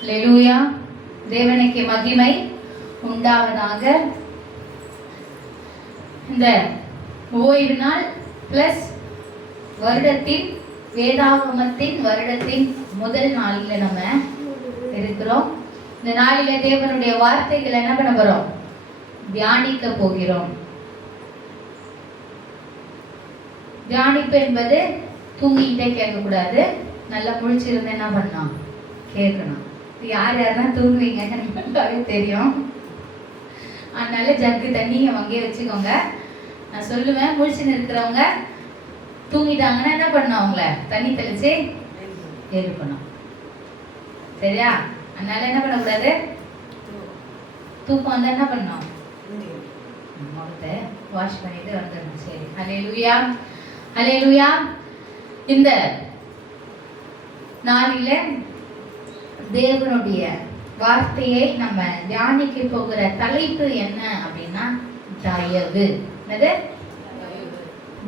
அல்லேலூயா. தேவனுக்கு மகிமை உண்டாவதாக. இந்த ஓய்வு நாள் பிளஸ் வருடத்தின் வேதாகமத்தின் வருடத்தின் முதல் நாளில் நம்ம இருக்கிறோம். இந்த நாளில தேவனுடைய வார்த்தைகள் என்ன பண்ண போறோம்? தியானிக்க போகிறோம். தியானிப்பு என்பது தூங்கிட்டே கேட்கக்கூடாது. நல்லா முழிச்சிருந்து என்ன பண்ணணும்? கேட்கணும். யார் யாரெல்லாம் தூங்குவீங்கன்னு நல்லாவே தெரியும். அதனால ஜக்கு தண்ணி அங்கேயே வச்சுக்கோங்க. நான் சொல்லுவேன், முழிச்சுன்னு இருக்கிறவங்க தூங்கிட்டாங்கன்னா என்ன பண்ணணும்? அவங்கள தண்ணி தெளிச்சு எழுப்பணும். சரியா? அதனால என்ன பண்ணக்கூடாது? தூக்கம் வந்தா என்ன பண்ணணும்? முகத்தை வாஷ் பண்ணிட்டு வந்துடணும். சரி, அல்லேலூயா, அல்லேலூயா. இந்த நாளில தேவனுடைய வார்த்தையை நம்ம தியானிக்க போகிற தலைப்பு என்ன அப்படின்னா தயவு. என்னது?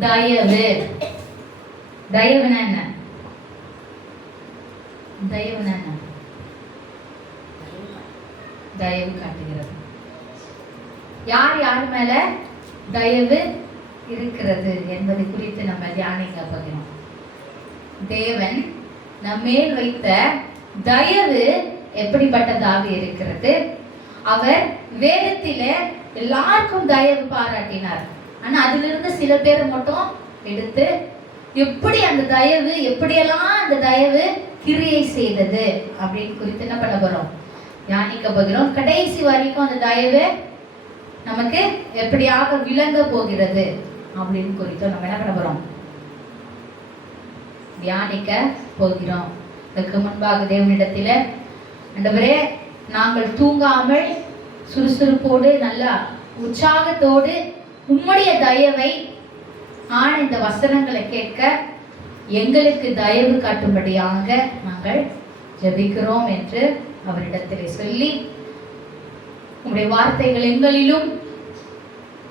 தயவு. தயவுனா என்ன? தயவுனா என்ன? தயவு காட்டுகிறது. யார் யார் மேல தயவு இருக்கிறது என்பது குறித்து நம்ம தியானிக்க போகிறோம். தேவன் நம்மேல் வைத்த தயவு எப்படிப்பட்டதாக இருக்கிறது? அவர் வேதத்தில எல்லாருக்கும் தயவு பாராட்டினார். ஆனா அதிலிருந்து சில பேரை மட்டும் எடுத்து எப்படி அந்த தயவு, எப்படியெல்லாம் அந்த தயவு கிரியை செய்தது அப்படின்னு குறித்து என்ன பண்ண போறோம்? தியானிக்க போகிறோம். கடைசி வரைக்கும் அந்த தயவு நமக்கு எப்படியாக விளங்க போகிறது அப்படின்னு குறித்து நம்ம என்ன பண்ண போறோம்? தியானிக்க போகிறோம். இதற்கு முன்பாக தேவனிடத்தில, ஆண்டவரே, நாங்கள் தூங்காமல் சுறுசுறுப்போடு நல்லா உற்சாகத்தோடு உம்முடைய தயவை ஆன இந்த வசனங்களை கேட்க எங்களுக்கு தயவு காட்டும்படியாக நாங்கள் ஜெபிக்கிறோம் என்று அவரிடத்திலே சொல்லி, உங்களுடைய வார்த்தைகள் எங்களிலும்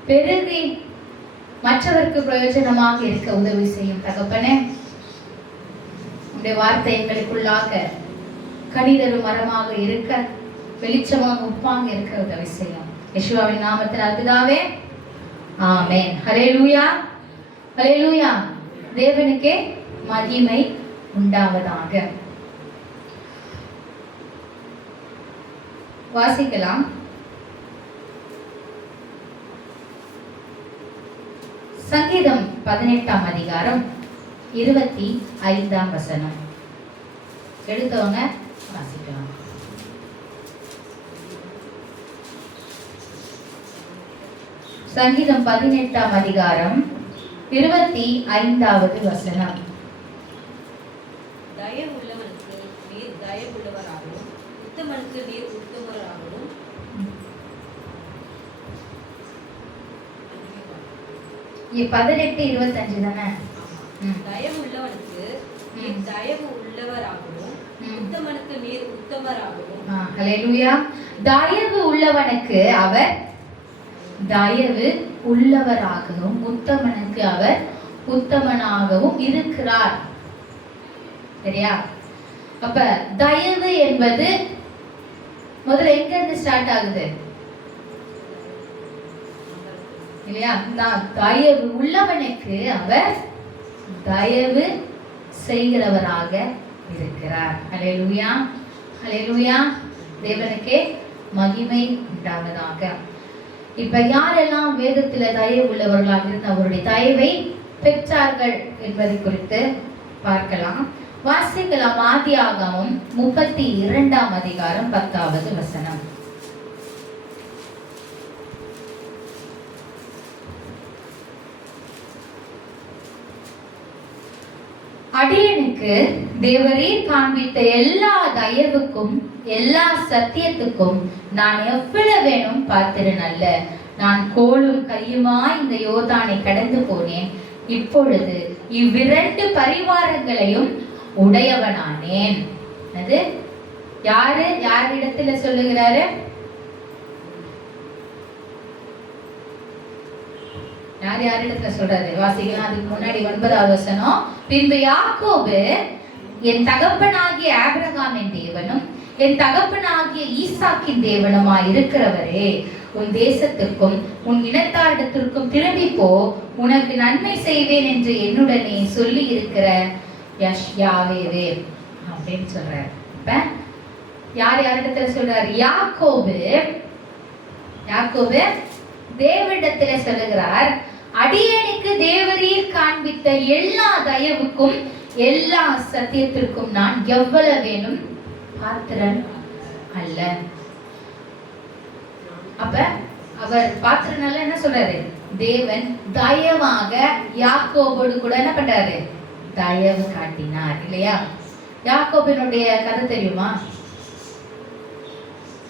பெருகி மற்றவருக்கு பிரயோஜனமாக இருக்க உதவி செய்யும் தகப்பனே. உங்களுடைய வார்த்தை எங்களுக்குள்ளாக கனிதரும் மரமாக இருக்க, வெளிச்சமாக உப்பாக இருக்க உதவி செய்யும். யெகோவாவின் நாமத்தில் பிதாவே, ஆமென். ஹல்லேலூயா, ஹல்லேலூயா. தேவனுக்கே மகிமை உண்டாவதாக. வாசிக்கலாம். சங்கீதம் 18ஆம் அதிகாரம் 25ஆம் வசனம். எடுத்தவங்க வாசிக்கலாம். சங்கீதம் 18ஆம் அதிகாரம் 25வது வசனம். தயவுள்ளவனுக்கு நீர் தயவுள்ளவராகவும் உத்தமனுக்கு நீர் உத்தமராகவும். 18, 25 தானே? தயவுள்ளவனுக்கு நீர் தயவு உள்ளவராகவும் உத்தமனுக்கு நீர் உத்தமராகவும். ஹல்லேலூயா. தயவு உள்ளவனுக்கு அவர் தயவு உள்ளவராகவும் உத்தமனுக்கு அவர் உத்தமனாகவும் இருக்கிறார். சரியா? அப்ப தயவு என்பது முதல்ல எங்க இருந்து ஸ்டார்ட் ஆகுது? இல்லையா? தயவு உள்ளவனுக்கு அவர் தயவு செய்கிறவராக இருக்கிறார். ஹல்லேலூயா, ஹல்லேலூயா. தேவனுக்கே மகிமை உண்டாவதாக. இப்ப யாரெல்லாம் வேதத்துல தயவு உள்ளவர்களாக இருந்து அவருடைய தயவை பெற்றார்கள் என்பதை குறித்து பார்க்கலாம். வாசிக்கலாம். ஆதியாகமம் 32ஆம் அதிகாரம் 10வது வசனம். அடியனுக்கு தேவரீர் காண்பித்த எல்லா தயவுக்கும் எல்லா சத்தியத்துக்கும் நான் எவ்வளவு வேணும் பார்த்திருன் அல்ல. நான் கோலும் கையுமாய் இந்த யோர்தானை கடந்து போனேன். இப்பொழுது இவ்விரண்டு பரிவாரங்களையும் உடையவனானேன். அது யாரு? யாரிடத்துல சொல்லுகிறாரு? யார் யாரிடத்துல சொல்றாரு? வாசிக்கலாம். அதுக்கு முன்னாடி 9வது வசனம். பின்பு யாக்கோபு என் தகப்பனாகிய ஆபிரகாமின் தேவனும் என் தகப்பனாகிய ஈசாக்கின் தேவனுமாய் இருக்கிறவரே, உன் தேசத்திற்கும் உன் இனத்தாரிடத்திற்கும் திரும்பி போ, உனக்கு நன்மை செய்வேன் என்று என்னுடனே சொல்லி இருக்கிற யாவேவே அப்படின்னு சொல்றாரு. இப்ப யார் யாரிடத்துல சொல்றாரு? யாக்கோபு தேவனிடத்துல சொல்லுகிறார், அடியேனுக்கு தேவரீர் காண்பித்த எல்லா தயவுக்கும் எல்லா சத்தியத்திற்கும் நான் எவ்வளவேனும் பாத்திரன் அல்ல. அப்ப அவர் பாத்திரனால என்ன சொல்றாரு? தேவன் தயவாக யாக்கோபோடு கூட என்ன பண்றாரு? தயவு காட்டினார் இல்லையா? யாக்கோபினுடைய கதை தெரியுமா?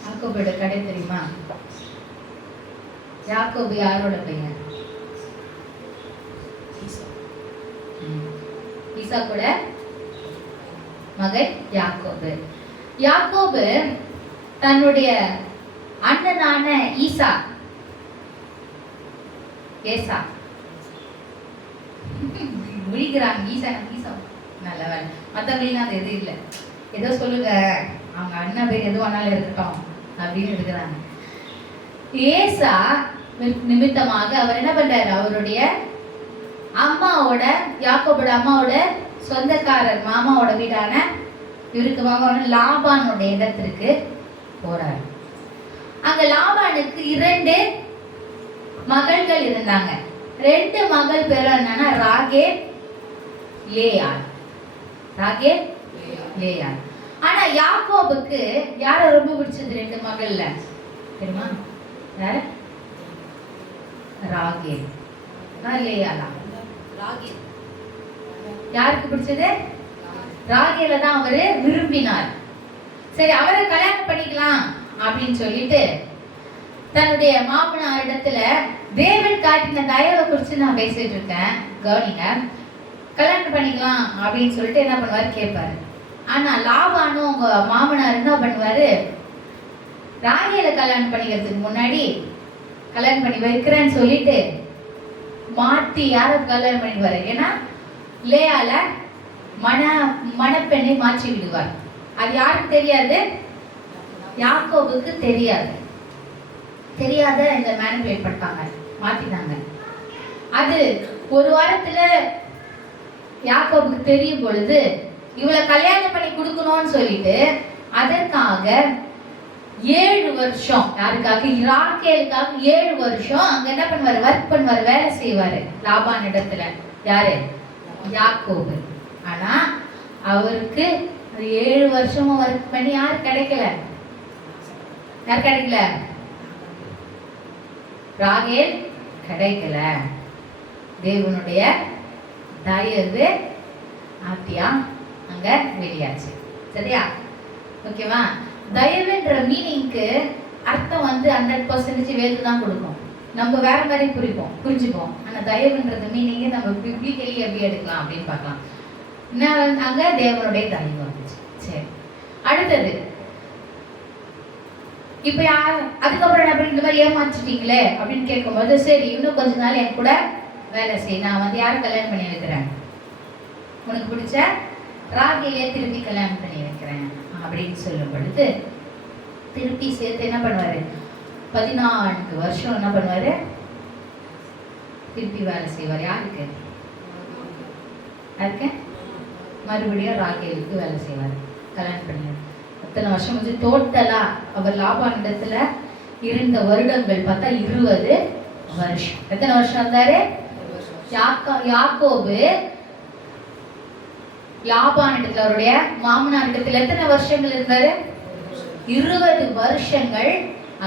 யாக்கோபோட கதை தெரியுமா? யாக்கோபு யாரோட பையன்? ஈசாக்கோட மகன் யாக்கோபு. யாக்கோபு தன்னுடைய அண்ணனான ஏசா விழிக்கிறாங்க. ஈசா நல்ல வேலை. மற்றவங்களுக்கு அது எதுவும் இல்லை, ஏதோ சொல்லுங்க, அவங்க அண்ணன் பேர் எது வேணாலும் இருக்கட்டும் அப்படின்னு இருக்கிறாங்க. ஏசா நிமித்தமாக அவர் என்ன பண்றாரு? அவருடைய அம்மாவோட, யாக்கோபோட அம்மாவோட சொந்தக்காரர் மாமாவோட வீடான இவருக்கு வாங்க லாபானுடைய இடத்திற்கு போறாரு. அங்க லாபானுக்கு 2 மகள்கள் இருந்தாங்க. 2 மகள் பேர் என்னன்னா ராகேல், லேயாள். ஆனா யாக்கோபுக்கு யார ரொம்ப பிடிச்சது? 2 மகள்ல தெரியுமா? யாரு? ராகேல், லேயாளா? யாருக்கு பிடிச்சது? ராகேல தான் அவரு விரும்பினார். சரி, அவரை கல்யாணம் பண்ணிக்கலாம் அப்படின்னு சொல்லிட்டு தன்னுடைய மாமனார் இடத்துல தேவன் காட்டின தயவை குறித்து நான் பேசிட்டு இருக்கேன், கவனிங்க. கல்யாணம் பண்ணிக்கலாம் அப்படின்னு சொல்லிட்டு என்ன பண்ணுவாரு? கேட்பாரு. ஆனா லாபானும் உங்க மாமனார் என்ன பண்ணுவாரு? ராகேல கல்யாணம் பண்ணிக்கிறதுக்கு முன்னாடி கல்யாணம் பண்ணி வைக்கிறேன்னு சொல்லிட்டு மாத்தி யார கல்யாணம் பண்ணிடுவாரு? ஏன்னா லேயால மணப்பெண்ணை மாற்றி விடுவார். அது யாருக்கு தெரியாது? யாக்கோபுக்கு தெரியாத இந்த மேனிபுலேட் பண்ணிட்டாங்க, மாத்திட்டாங்க. அது ஒரு வாரத்துல யாக்கோபுக்கு தெரியும் பொழுது இவளை கல்யாணம் பண்ணி கொடுக்கணும்னு சொல்லிட்டு அதற்காக 7 வருஷம், யாருக்காக? ராகேலுக்காக 7 வருஷம் அங்க என்ன பண்ணுவாரு? ஒர்க் பண்ணுவாரு, வேலை செய்வாரு லாபான் இடத்துல. யாரு? யாக்கோபு. ஆனா அவருக்கு 7 வருஷமும் ஒர்க் பண்ணி யார் கிடைக்கல? ராகேல் கிடைக்கல. தேவனுடைய தயவு ஆத்தியா அங்க வெளியாச்சு. சரியா? ஓகேவா? தயவுன்ற மீனிங்க்கு அர்த்தம் 100% வேறு தான் கொடுக்கும். நம்ம வேற மாதிரி புரிஞ்சுப்போம். ஆனா தயவுன்றது மீனிங்க நம்ம பிப்ளிக்கலி எப்படி எடுக்கலாம் அப்படின்னு பார்க்கலாம். என்ன அங்க தேவனுடைய தயவு வந்துச்சு. சரி, அடுத்தது இப்ப அதுக்கப்புறம் என்ன பண்ணி இந்த மாதிரி ஏமாற்றிட்டீங்களே அப்படின்னு கேட்கும்போது, சரி இன்னும் கொஞ்ச நாள் என் கூட வேலை செய், நான் யாரை கல்யாணம் பண்ணி வைக்கிறேன்? உனக்கு பிடிச்ச ராகேலே திருப்பி கல்யாணம் பண்ணி வைக்கிறேன் அப்படின்னு சொல்லும் பொழுது திருப்பி சேர்த்து என்ன பண்ணுவாரு? 14 வருஷம் என்ன பண்ணுவாரு? திருப்பி வேலை செய்வார். யாருக்கு? மறுபடியும் ராகேலுக்கு வேலை செய்வார், கல்யாணம் பண்ணி. அத்தனை வருஷம் வந்து டோட்டலா அவர் லாபான் இடத்துல இருந்த வருடங்கள் பார்த்தா 20 வருஷம். எத்தனை வருஷம் இருந்தாரு? யாக்கோபு லாபான் இடத்துல, அவருடைய மாமனார் இடத்துல எத்தனை வருஷங்கள் இருந்தாரு? 20 வருஷங்கள்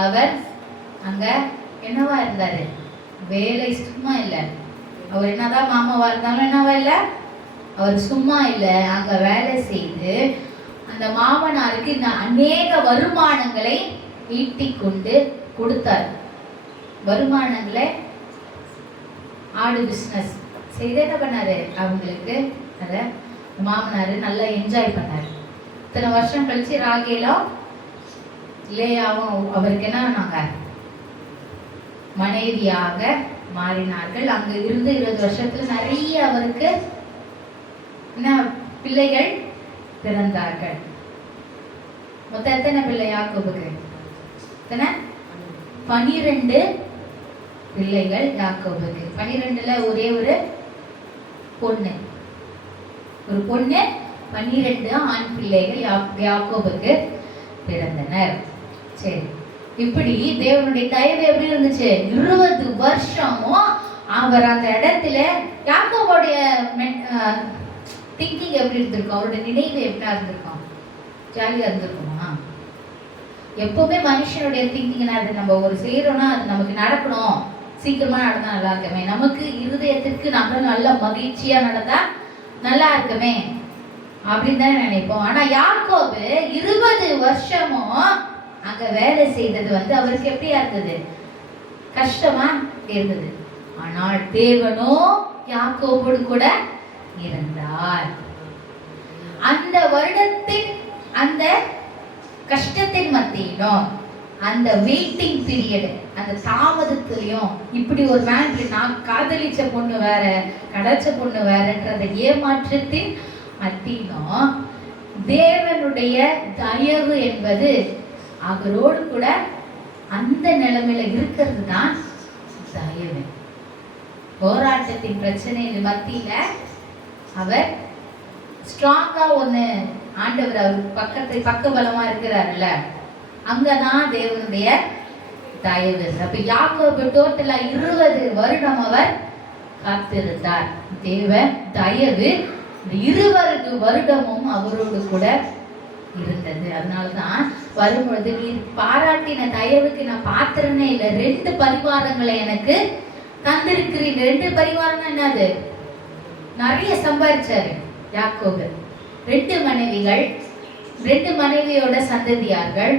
அவர் அங்க என்னவா இருந்தாரு? வேலை சும்மா இல்ல. அவர் என்னதான் மாமாவா இருந்தாலும் என்னவா இல்ல, அவர் சும்மா இல்ல, அங்க வேலை செய்து அந்த மாமனாருக்கு அநேக வருமானங்களை ஈட்டிக் கொண்டு கொடுத்தார். வருமானங்களை ஆடு பிசினஸ் செய்து என்ன பண்ணாரு? அவங்களுக்கு அத மாமனாரு நல்லா என்ஜாய் பண்ணாரு. இத்தனை வருஷம் கழிச்சு ராகேலும் லேயாவும் அவருக்கு என்ன பண்ணாங்க? மனைவியாக மாறினார்கள். அங்க இருந்து 20 வருஷத்துல நிறைய அவருக்கு என்ன பிள்ளைகள் பிறந்தார்கள். மொத்தம் எத்தனை பிள்ளை யாக்கோபுக்கு? எத்தனை? 12 பிள்ளைகள் யாக்கோபுக்கு. 12ல ஒரே ஒரு பொண்ணு, 12 ஆண் பிள்ளைகள் யாக்கோபுக்கு பிறந்தனர். சரி, இப்படி தேவனுடைய தயவு எப்படி இருந்துச்சு? 20 வருஷமும் அவர் அந்த இடத்துல. யாக்கோபுடைய திங்கிங் எப்படி இருந்திருக்கும்? அவருடைய நினைவு எப்படி இருந்திருக்கும்? ஜாலியா இருந்திருக்குமா? எப்பவுமே மனுஷனுடைய திங்கிங் அது நம்ம ஒரு செய்யறோம்னா அது நமக்கு நடக்கணும், சீக்கிரமா நடந்தா நல்லா இருக்குமே, நமக்கு இருதயத்திற்கு நம்ம நல்ல மகிழ்ச்சியா நடந்தா நல்லா இருக்குமே அப்படின்னு தான் நினைப்போம். ஆனா யாக்கோபு 20 வருஷமும் அங்க வேலை செய்தது அவருக்கு எப்படியா இருந்தது? கஷ்டமா இருந்தது. ஆனால் தேவனோ யாக்கோபோடு கூட இருந்தார். அந்த வருடத்தின் அந்த கஷ்டத்தின் மத்தியிலும், அந்த வெயிட்டிங் பீரியட், அந்த தாமதத்திலையும், இப்படி ஒரு மேன் நான் காதலிச்ச பொண்ணு வேற, கிடைச்ச பொண்ணு வேறன்ற ஏமாற்றத்தின் மத்தியிலும் தேவனுடைய தயவு என்பது அவரோடு கூட அந்த நிலைமையில இருக்கிறது தான் தயவு. போராட்டத்தின் பிரச்சனையின் மத்தியில அவர் ஸ்ட்ராங்கா ஒண்ணு ஆண்டவர் அவர் பக்க பலமா இருக்கிறாருல்ல, அங்கதான் தேவனுடைய தயவு. அப்ப யாக்கோபு டோட்டலா 20 வருடம் அவர் காத்திருந்தார். தேவ தயவு 20 வருடமும் அவரோடு கூட இருந்தது. அதனாலதான் வரும்பொழுது, நீ பாராட்டின தயவுக்கு நான் பாத்திரனே இல்லை, 2 பரிவாரங்களை எனக்கு தந்திருக்கிறீங்க. 2 பரிவாரம் என்னது? நிறைய சம்பாதிச்சாரு யாக்கோபு. 2 மனைவிகள், 2 மனைவியோட சந்ததியார்கள்,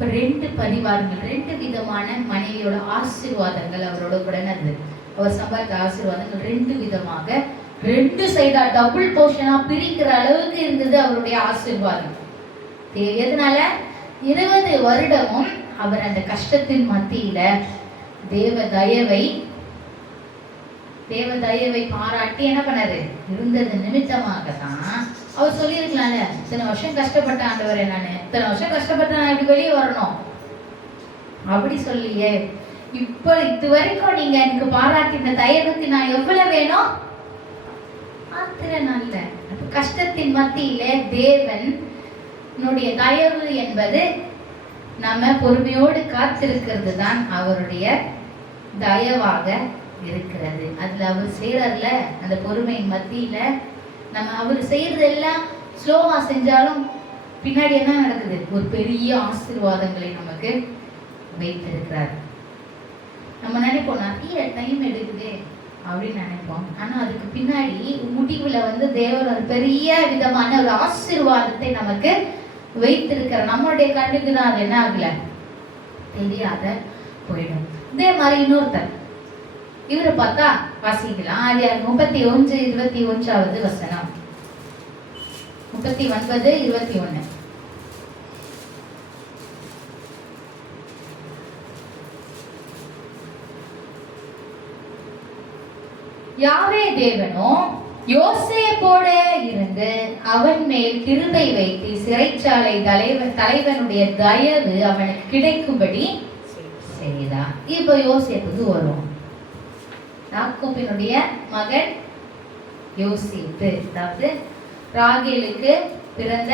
2 பரிவாரங்கள், 2 விதமான மனைவியோட ஆசீர்வாதங்கள் அவரோட கூட என்னது? அவர் சம்பாதித்த ஆசீர்வாதங்கள் 2 விதமாக, 2 சைடா டபுள் போர்ஷனா பிரிக்கிற அளவுக்கு இருந்தது அவருடைய ஆசீர்வாதம். எதனால? 20 வருடமும் அவர் அந்த கஷ்டத்தின் மத்தியில தேவ தயவை பாராட்டி என்ன பண்ணாரு? இருந்தது நிமித்தமாக தான் அவர் சொல்லியிருக்கலாம்ல, இத்தனை வருஷம் கஷ்டப்பட்ட ஆண்டவரே, நான் இத்தனை வருஷம் கஷ்டப்பட்ட நான் எப்படி வெளியே வரணும் அப்படி சொல்லியே. இப்போ இது வரைக்கும் நீங்க எனக்கு பாராட்டின தயவுக்கு நான் எவ்வளவு வேணும்? நல்ல கஷ்டத்தின் மத்தியில தேவனுடைய தயவு என்பது நம்ம பொறுமையோடு காத்திருக்கிறது தான் அவருடைய தயவாக இருக்கிறது. அதுல அவர் செய்யறதுல அந்த பொறுமையின் மத்தியில நம்ம அவர் செய்யறதெல்லாம் ஸ்லோவா செஞ்சாலும் பின்னாடி என்ன நடக்குது? ஒரு பெரிய ஆசீர்வாதங்களை நமக்கு வைத்திருக்கிறார். நம்ம நினைப்போம் நிறைய டைம் எடுக்குது அப்படின்னு நினைப்போம். ஆனா அதுக்கு பின்னாடி முடிவுல தேவன் ஒரு பெரிய விதமான ஒரு ஆசீர்வாதத்தை நமக்கு வைத்திருக்கிற. நம்மளுடைய கண்ணுக்கு தான் அது என்ன ஆகல, தெரியாத போயிடும். இதே மாதிரி இன்னொருத்தர், இவரை பார்த்தா வாசிக்கலாம். ஆதியாகமம் 31:21 வசனம். 39:21. யாவே தேவனோ யோசேப்போட இருந்து அவன் மேல் கிருபை வைத்து சிறைச்சாலை தலைவனுடைய தயவு அவனுக்கு கிடைக்கும்படி செய்தார். இப்போ யோசேப்புக்கு வரும். யாக்கோபினுடைய மகன் யோசேப்பு, அதாவது ராகேலுக்கு பிறந்த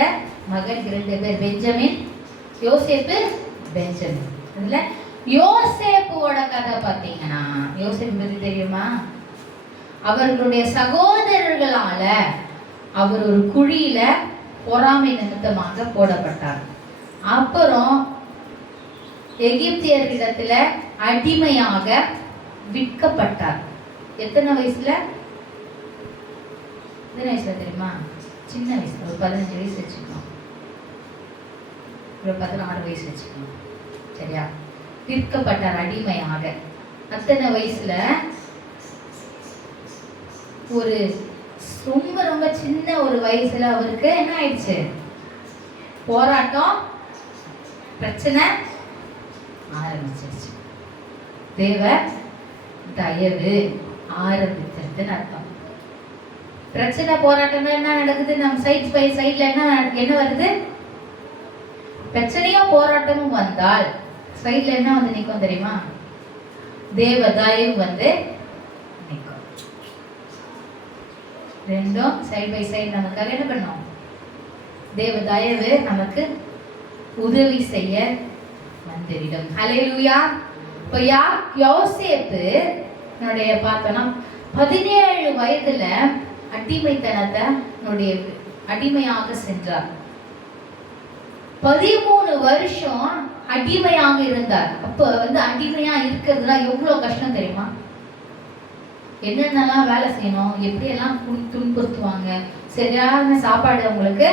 மகன் 2 பேர், பெஞ்சமின், யோசேப்பு, பெஞ்சமின். இதுல யோசேப்போட கதை பார்த்தீங்கன்னா, யோசேப்பு பத்தி தெரியுமா? அவர்களுடைய சகோதரர்களால அவர் ஒரு குழியில பொறாமை நிமித்தமாக போடப்பட்டார். அப்புறம் எகிப்தியர்களிடத்துல அடிமையாக விற்கப்பட்டார். எத்தனை வயசுல தெரியுமா? சின்ன வயசுல, ஒரு 15 வயசு வச்சுக்கணும், ஒரு 16 வயசு வச்சுக்கணும், சரியா? விற்கப்பட்டார் அடிமையாக. அத்தனை வயசுல ஒரு ரொம்ப ரொம்ப சின்ன ஒரு வயசுல அவருக்கு என்ன ஆயிடுச்சு? போராட்டம், பிரச்சனை ஆரம்பிச்சிருச்சு. தேவ தயவு ஆரம்பிச்சதுன்னு அர்த்தம். பிரச்சனை, போராட்டம்னா என்ன நடக்குது? நம்ம சைட் பை சைட்ல என்ன வருது? பிரச்சனையோ போராட்டமும் வந்தால் சைட்ல என்ன வந்து நிற்கும் தெரியுமா? தேவ தயவு வந்து நிற்கும். ரெண்டும் சைட் பை சைடு நமக்காக என்ன பண்ணும்? தேவ தயவு நமக்கு உதவி செய்ய வந்துவிடும். ஹல்லேலூயா. இப்போ யோசேப்பு பார்த்தோம்னா 17 வயதுல அடிமைத்தனத்தை அடிமையாக சென்றார். 13 வருஷம் அடிமையாக இருந்தார். அப்ப அடிமையா இருக்கிறதுல எவ்வளவு கஷ்டம் தெரியுமா? என்னென்னலாம் வேலை செய்யணும், எப்படியெல்லாம் துன்புறுத்துவாங்க, சரியான சாப்பாடு அவங்களுக்கு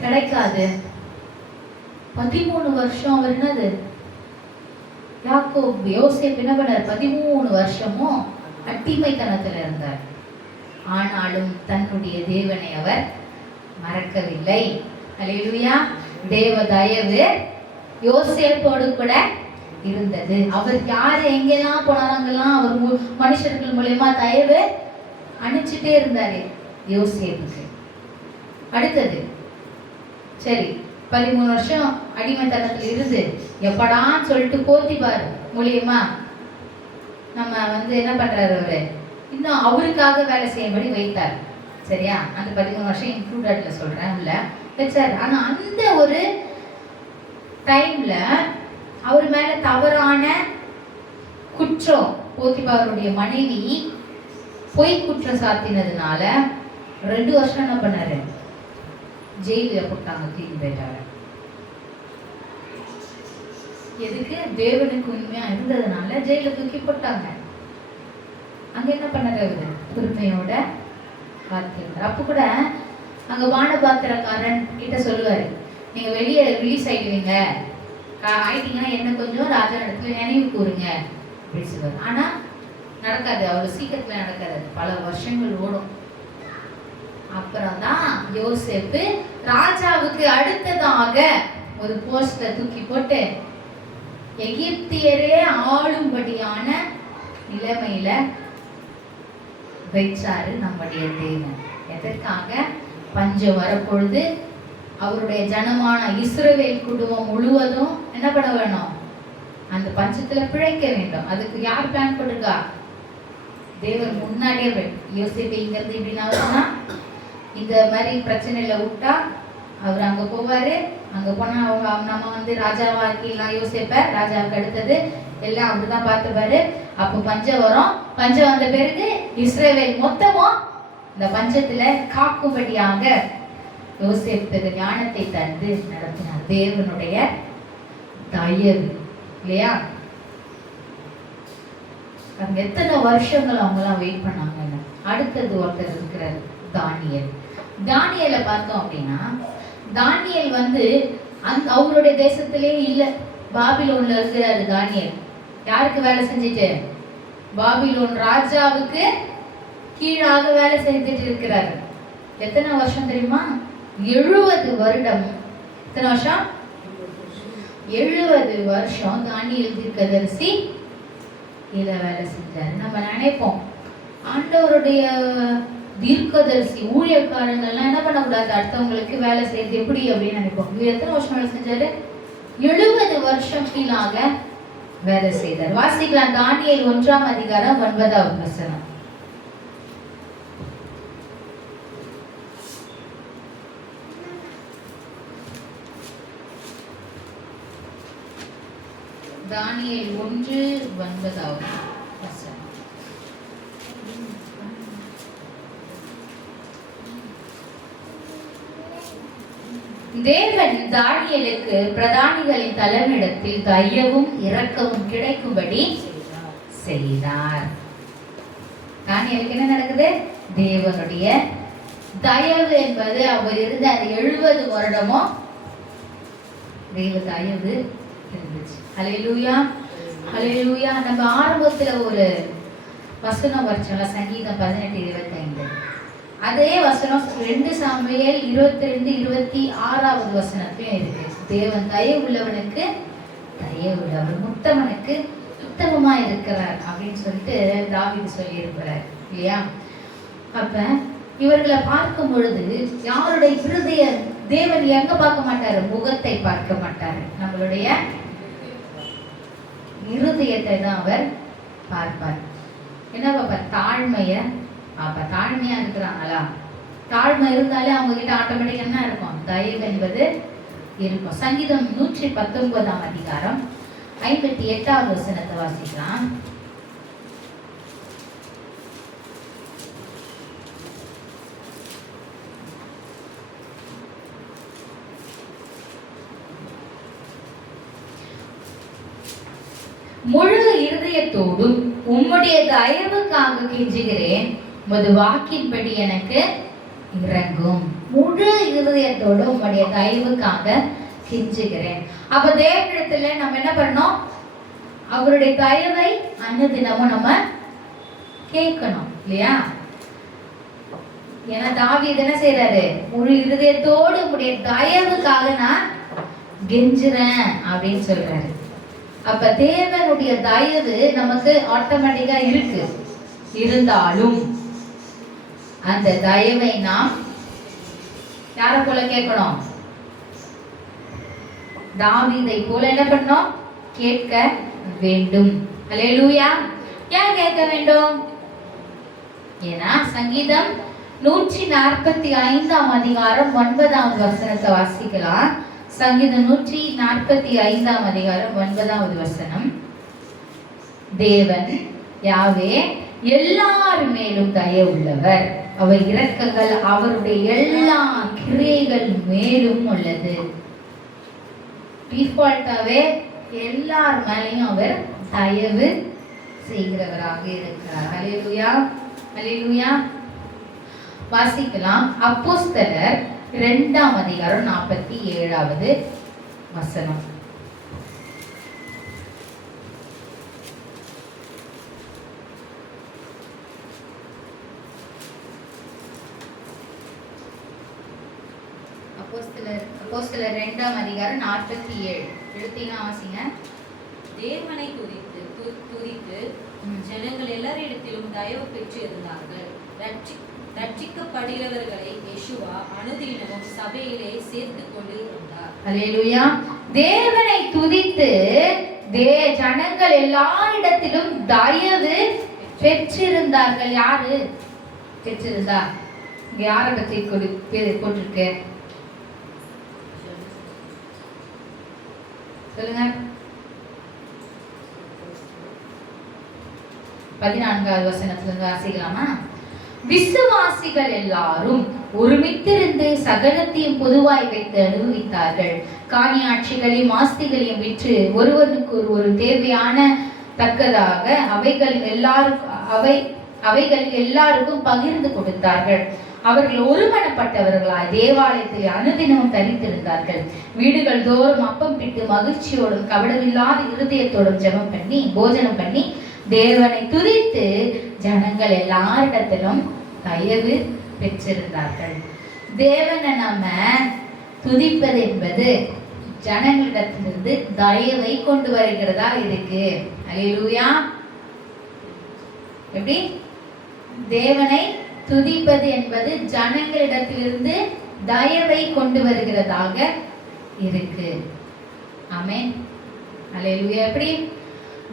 கிடைக்காது. 13 வருஷம் அவர் என்னது யோசேப்பு என்ன பண்ணார்? 13 வருஷமும் அடிமைத்தனத்தில் இருந்தார். ஆனாலும் தன்னுடைய தேவனை அவர் மறக்கவில்லை. அல்லேலூயா. தேவ தயவு யோசேப்போடு கூட இருந்தது. அவர் யாரு எங்கெல்லாம் போனாங்கெல்லாம் அவர் மனுஷர்கள் மூலமா தயவு அனுப்பிச்சுட்டே இருந்தாரு யோசேப்புக்கு. அடுத்தது சரி 13 வருஷம் அடிமைத்தனத்தில் இருந்து எப்படான்னு சொல்லிட்டு போத்திபார் மூலியமா நம்ம என்ன பண்றாரு? அவரு இன்னும் அவருக்காக வேலை செய்யும்படி வைத்தார். சரியா? அந்த 13 வருஷம் இன்க்ளூடட்ல சொல்றேன் உள்ள வச்சார். ஆனா அந்த ஒரு டைம்ல அவர் மேல தவறான குற்றம், போத்திபாருடைய மனைவி பொய் குற்றம் சாத்தினதுனால 2 வருஷம் என்ன பண்ணாரு? ஜெயில போட்டாங்க, தூக்கி போயிட்டாரு. எதுக்கு? தேவனுக்கு உண்மையா இருந்ததுனால ஜெயில தூக்கி போட்டாங்க. அங்க என்ன பண்ணாரு? பொறுமையோட காத்திருந்தார். அப்ப கூட அங்க பானபாத்திரக்காரன் கிட்ட சொல்லுவாரு, நீங்க வெளியே ரிலீஸ் ஆயிட்டீங்கன்னா என்ன கொஞ்சம் ராஜா இடத்துல நினைவு கூறுங்க அப்படின்னு சொல்லுவாரு. ஆனா நடக்காது, அவ்வளவு சீக்கிரத்துல நடக்காது, பல வருஷங்கள் ஓடும். அப்புறம் தான் யோசேப்பு ராஜாவுக்கு அடுத்ததாக ஒரு போஸ்ட்ல தூக்கி போட்டு எகிப்தியரே ஆளும்படியான நிலைமையில வைச்சாரு நம்முடைய தேவன். எதற்காக? பஞ்சம் வரப்பொழுது அவருடைய ஜனமான இஸ்ரவேல் குடும்பம் முழுவதும் என்ன பண்ண வேணும்? அந்த பஞ்சத்துல பிழைக்க வேண்டும். அதுக்கு யார் பிளான் போட்டிருக்கா? தேவன் முன்னாடியே. யோசிப்பு இங்க இருந்து இப்படின்னா இந்த மாதிரி பிரச்சனையில விட்டா அவர் அங்க போவாரு. அங்க போனா அவங்க நம்ம ராஜாவா இருக்கலாம் யோசிப்ப. ராஜாவுக்கு அடுத்தது எல்லாம் அப்படிதான் பார்த்துப்பாரு. அப்போ பஞ்சம் வரும். பஞ்சம் வந்த பிறகு இஸ்ரவேல் மொத்தமும் இந்த பஞ்சத்துல காக்கும்படியாக யோசேப்புக்கு ஞானத்தை தந்து நடத்தினார். தேவனுடைய தயவு இல்லையா? அங்க எத்தனை வருஷங்கள் அவங்கெல்லாம் வெயிட் பண்ணாங்க. அடுத்தது ஒருத்தர் இருக்கிறார், தானியேல். தானியேலை பார்த்தோம் அப்படின்னா, தானியேல் அவருடைய தேசத்திலே இல்ல, பாபிலோன்ல இருக்கிறாரு தானியேல். யாருக்கு வேலை செஞ்சுட்டு? பாபிலோன் ராஜாவுக்கு கீழாக வேலை செஞ்சுட்டு இருக்கிறாரு. எத்தனை வருஷம் தெரியுமா? 70 வருடம். எத்தனை வருஷம்? 70 வருஷம் தானியேல் தீர்க்கதரிசி இத வேலை செஞ்சாரு. நம்ம நினைப்போம் ஆண்டவருடைய தீர்க்கதரிசி ஊழியக்காரங்கள்லாம் என்ன பண்ணக்கூடாது, அடுத்தவங்களுக்கு வேலை செய்யறது எப்படி அப்படின்னு நினைப்போம். இவர் எத்தனை வருஷம் வேலை செஞ்சாரு? 70 வருஷம் கீழாக வேலை செய்தார். வாசிக்கலாம் தானியேல் 1ஆம் அதிகாரம் 9வது வசனம். தானியேல் 1:9 வசனம். தேவன் தானியேலுக்கு பிரதானிகளின் தலைமையிடத்தில் தயவும் இரக்கமும் கிடைக்கும்படி செய்தார். தானியேலுக்கு என்ன நடக்குது? தேவனுடைய தயவு என்பது அவர் இருந்த அந்த 70 வருடமும் தேவ தயவு இருந்துச்சு. ஹல்லேலூயா, ஹல்லேலூயா. நம்ம ஆரம்பத்துல ஒரு வசனம் வச்சோம்ல, சங்கீதம் 18:25. அதே வசனம் 2 சாமுவேல் 22:26 வசனத்திலும் இருக்கு. தேவன் தயவு உள்ளவனுக்கு தயவு உள்ளவர், முத்தவனுக்கு உத்தமமா இருக்கிறார் அப்படின்னு சொல்லிட்டு தாவீது சொல்லி இருக்கிறார் இல்லையா? அப்ப இவர்களை பார்க்கும் பொழுது யாருடைய இருதய தேவன் எங்க பார்க்க மாட்டாரு? முகத்தை பார்க்க மாட்டாரு. நம்மளுடைய இருதயத்தை தான் அவர் பார்ப்பார். என்ன பார்ப்பார்? தாழ்மைய பார்ப்பார். தாழ்மையா இருக்கிறாங்களா? தாழ்மை இருந்தாலே அவங்க கிட்ட ஆட்டோமேட்டிக் என்ன இருக்கும்? தயவு என்பது இருக்கும். சங்கீதம் 119 அதிகாரம் 58வது வசனத்தை வாசிக்கலாம். முழு இருதயத்தோடும் உம்முடைய தயவுக்காக கெஞ்சுகிறேன், உமது வாக்கின்படி எனக்கு இறங்கும். முழு இருதயத்தோடு உம்முடைய தயவுக்காக கெஞ்சுகிறேன். அப்ப தேவனிடத்துல நம்ம என்ன பண்ணணும்? அவருடைய தயவை அனுதினமும் நம்ம கேட்கணும் இல்லையா? ஏன்னா தாவீது என்ன செய்யறாரு? முழு இருதயத்தோடு உம்முடைய தயவுக்காக நான் கெஞ்சுறேன் அப்படின்னு சொல்றாரு. அப்ப தேவனுடைய தயவு நமக்கு ஆட்டோமேட்டிக்கா இருக்கு. இருந்தாலும் அந்த தயவை நாம் யார போல கேட்கணும்? தாவீதை போல என்ன பண்ணோம்? கேட்க வேண்டும். அல்லேலூயா. ஏன் கேட்க வேண்டும்? ஏன்னா சங்கீதம் 145 அதிகாரம் 9வது வசனத்தை வாசிக்கலாம். சங்கீதம் 145 அதிகாரம் 9வது வசனம். தேவன் யாவே எல்லார் மேலும் தயவு உள்ளவர், அவர் இரக்கங்கள் அவருடைய எல்லா கிரியைகள் மேலும் உள்ளது. டிஃபால்ட்டாவே எல்லார் மேலையும் அவர் தயவு செய்கிறவராக இருக்கிறார். அல்லேலூயா, அல்லேலூயா. வாசிக்கலாம். அப்போஸ்தலர் 2ஆம் அதிகாரம் 47வது வசனம். அப்போஸ்தலர் 2ஆம் அதிகாரம் 47. எடுத்தீங்கன்னா வாசிங்க. தேவனை துதித்து ஜனங்கள் எல்லாரிடத்திலும் தயவு பெற்று இருந்தார்கள். ரட்சிக்கப்படுகிறவர்களை யெகோவா அனுதினமும் சபையிலே சேர்த்துக் கொண்டு இருந்தார். அல்லேலூயா. தேவனை துதித்து ஜனங்கள் எல்லாரிடத்திலும் தயவு பெற்றிருந்தார்கள். யாரு பெற்றிருந்தா? இங்க யாரை பற்றி போட்டிருக்கு சொல்லுங்க. 14வது வசனத்திலிருந்து வாசிக்கலாமா? விசுவாசிகள் எல்லாரும் ஒருமித்திருந்து சகலத்தையும் பொதுவாய் வைத்து அனுபவித்தார்கள். காணியாட்சிகளையும் ஆஸ்திகளையும் விற்று ஒருவருக்கு ஒரு தேவையான தக்கதாக அவைகள் எல்லாருக்கும் பகிர்ந்து கொடுத்தார்கள். அவர்கள் ஒருமனப்பட்டவர்களாய் தேவாலயத்தில் அனுதினமும் தரித்திருந்தார்கள். வீடுகள் தோறும் அப்பம் பிட்டு மகிழ்ச்சியோடும் கவடமில்லாத இருதயத்தோடும் ஜெபம் பண்ணி போஜனம் பண்ணி தேவனை துதித்து ஜனங்கள் எல்லாரிடத்திலும் தயவு பெற்றிருந்தார்கள். தேவனை நம்ம துதிப்பது என்பது ஜனங்களிடத்திலிருந்து தயவை கொண்டு வருகிறதா இருக்கு. அல்லேலூயா. எப்படி? தேவனை துதிப்பது என்பது ஜனங்களிடத்திலிருந்து தயவை கொண்டு வருகிறதாக இருக்கு. ஆமென். அல்லேலூயா. எப்படி?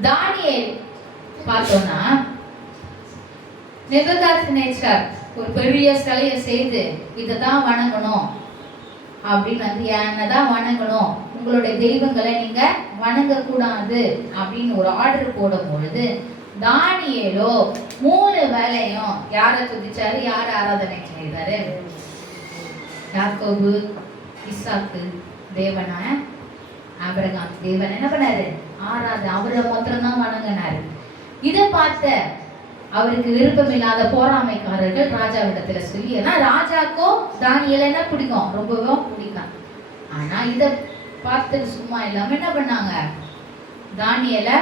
தானியேல் பார்த்தோம்னா நேபுகாத்நேச்சார் ஒரு பெரிய சிலையை செய்து இதைதான் வணங்கணும் அப்படின்னு என்னதான் வணங்கணும், உங்களுடைய தெய்வங்களை நீங்க வணங்க கூடாது அப்படின்னு ஒரு ஆர்டர் போடும் பொழுது தானியேலோ 3 வேளையும் யாரை துதிச்சாரு? யாரை ஆராதனை செய்தாரு? யாக்கோபு, இசாக்கு தேவன, ஆபிரகாம் தேவன் என்ன பண்ணாரு? அவரை மாத்திரம் தான் வணங்கினாரு. இதை பார்த்த அவருக்கு விருப்பம் இல்லாத போராமைக்காரர்கள் ராஜாவிடத்துல சொல்லி, ஏன்னா ராஜாக்கோ தானியேலை என்ன பிடிக்கும்? ரொம்பவும் பிடிக்கும். ஆனா இதை பார்த்து சும்மா இல்லாம என்ன பண்ணாங்க? தானியேலை